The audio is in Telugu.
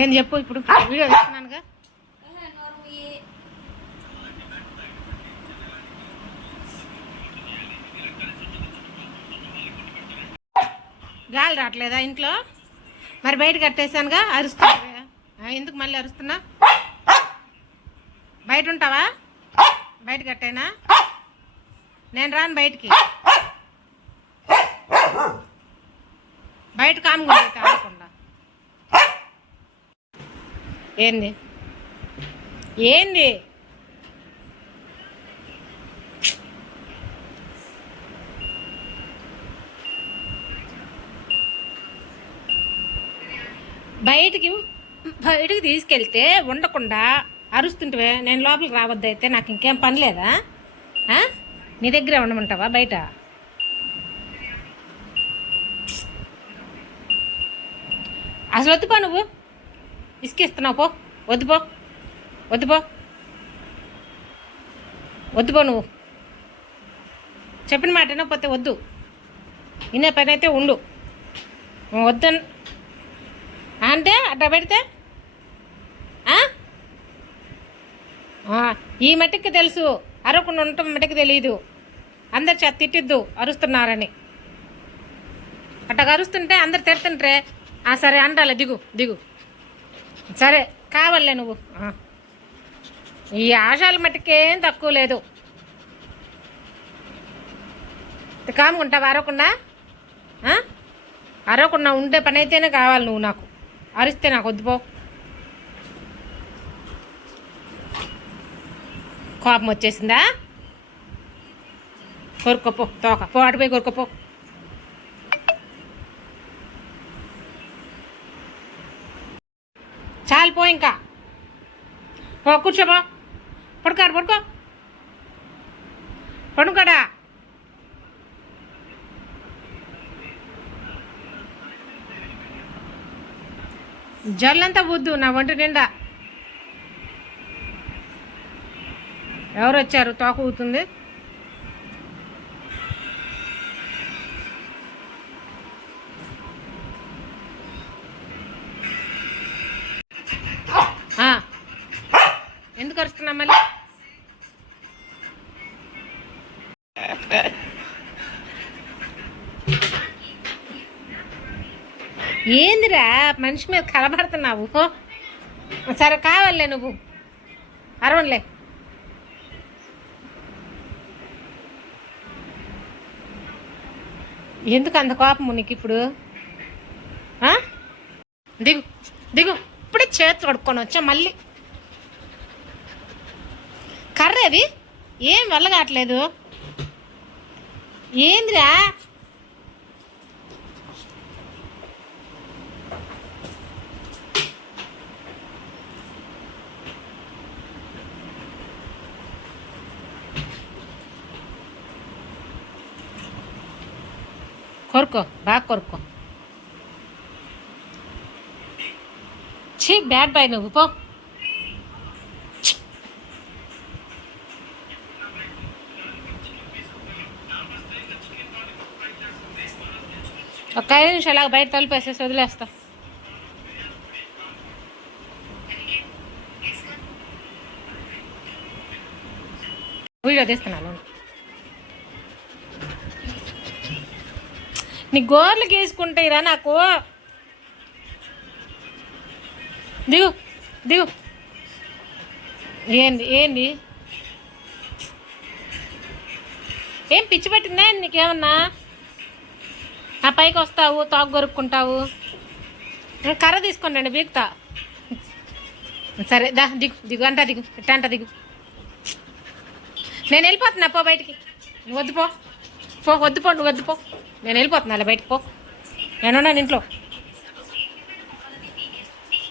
ఏం చెప్పు ఇప్పుడు వీడియో ఇస్తున్నానుగా. గాలి రావట్లేదా ఇంట్లో? మరి బయట కట్టేసానుగా, అరుస్తా. ఎందుకు మళ్ళీ అరుస్తున్నా? బయట ఉంటావా? బయట కట్టేనా? నేను రాను బయటికి. బయట కాముకుంటే ఆడకుండా. ఏంది ఏంది? బయటికి బయటికి తీసుకెళ్తే ఉండకుండా అరుస్తుంటే నేను లోపలికి రావద్దు. అయితే నాకు ఇంకేం పని లేదా? నీ దగ్గరే ఉండమంటావా బయట? అసలు వద్దుపో, నువ్వు ఇసుకిస్తున్నావు. పో, వద్దుపో, వద్దుపో, వద్దుపో. నువ్వు చెప్పిన మాట వినకపోతే వద్దు. వినే పని అయితే ఉండు. వద్దు అంటే అట్లా పెడితే ఈ మట్టికి తెలుసు, అరవకుండా ఉండటం మట్టికి తెలియదు. అందరు చేత తిట్టిద్దు అరుస్తున్నారని. అట్లా అరుస్తుంటే అందరు తిడుతుంటే సరే అంటాలే, దిగు దిగు. సరే కావాలే నువ్వు. ఈ ఆశాల మట్టికేం తక్కువ లేదు. కాముకుంటావా? అరవకుండా ఉండే పని అయితేనే కావాలి. నువ్వు నాకు అరిస్తే నాకు వద్దుపో. కోపం వచ్చేసిందా? కొరుక్కోపో, తోక పో, అటుపోయి కొరుక్కోపో. చాలిపో, ఇంకా పో, కూర్చోపో. పడుకోడు, పడుకో, పడుకోడా. జల్లంతా బుద్దు నా ఒంటి నిండా. ఎవరు వచ్చారు? తోక ఊతుంది. ఎందుకు అరుస్తున్నా మళ్ళీ? ఏందిరా మనిషి మీద కలబడుతున్నావు? సరే కావాలే, నువ్వు అరవలే. ఎందుకు అంత కోపము నీకు ఇప్పుడు? దిగు దిగు. ఇప్పుడే చేతులు కడుక్కొని వచ్చా మళ్ళీ. కర్రేది ఏం వెళ్ళగాట్లేదు. ఏందిరా? కొరుకో, బాగా కొరుకో. ఛీ, బ్యాడ్ బాయ్ నువ్వు. పో. ఒక 5 నిమిషాలు అలాగ బయట తలుపేసేసి వదిలేస్తా. వీడియో తీస్తున్నాను. నీ గోర్లు గీసుకుంటాయిరా నాకు. దిగు దిగు. ఏంది ఏంది? ఏం పిచ్చి పట్టిందా నీకేమన్నా? ఆ పైకి వస్తావు, తోక కొరుక్కుంటావు. కర్ర తీసుకోండి, బీగుతా. సరే దా, దిగు దిగు అంటా, దిగు ఇట్టా అంటా, దిగు. నేను వెళ్ళిపోతున్నా, పో బయటికి. నువ్వు వద్దుపో, పో, వద్దుపో, నువ్వు వద్దుపో. నేను వెళ్ళిపోతున్నా, అలా బయటకు పో. నేనున్నాను ఇంట్లో.